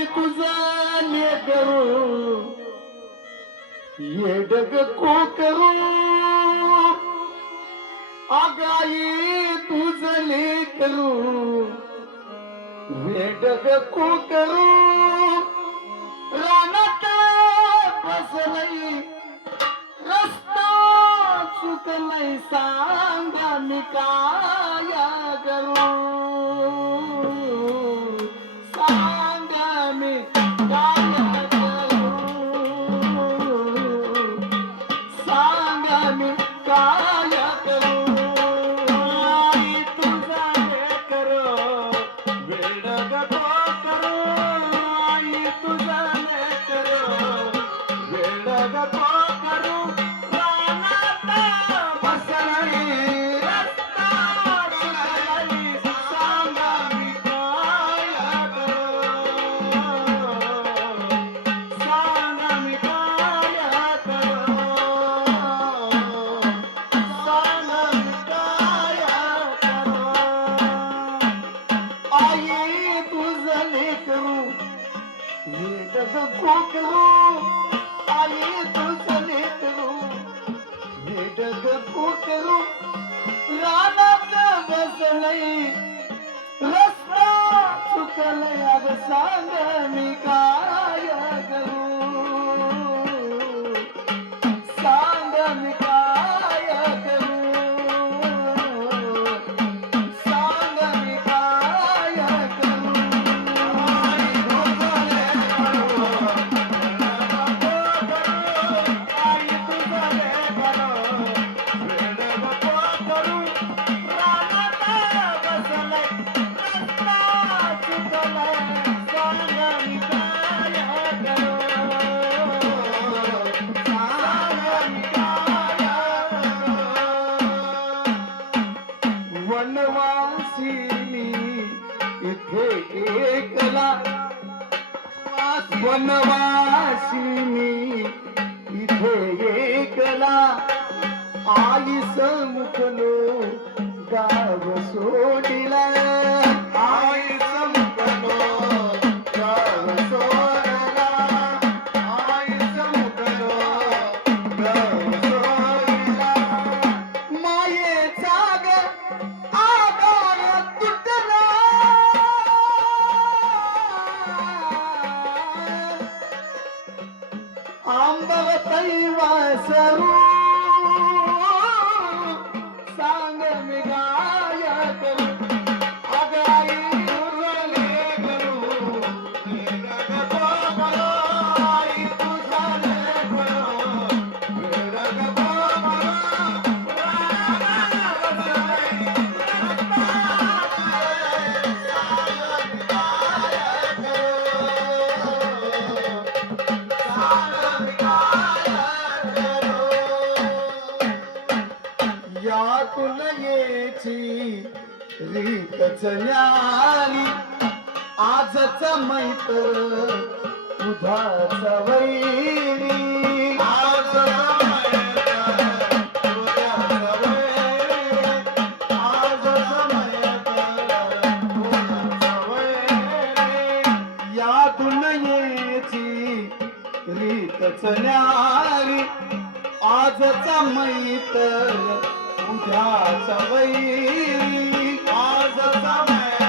मी तुझा ने करू ये डग को करू। आगाई तुझ ले करू। ये रस्ता चुकलई सांगा मी का تو کو کلو اي تو वनवासिनी इथे एकला. आई मुखलो गाव सोड बांधव तैवासरू यातून येची रीत चल्याली आजच मैत्र तुझाच वैरी. रीत चल्यारी आजचा मैत्र तुझ्या सवयी आज समय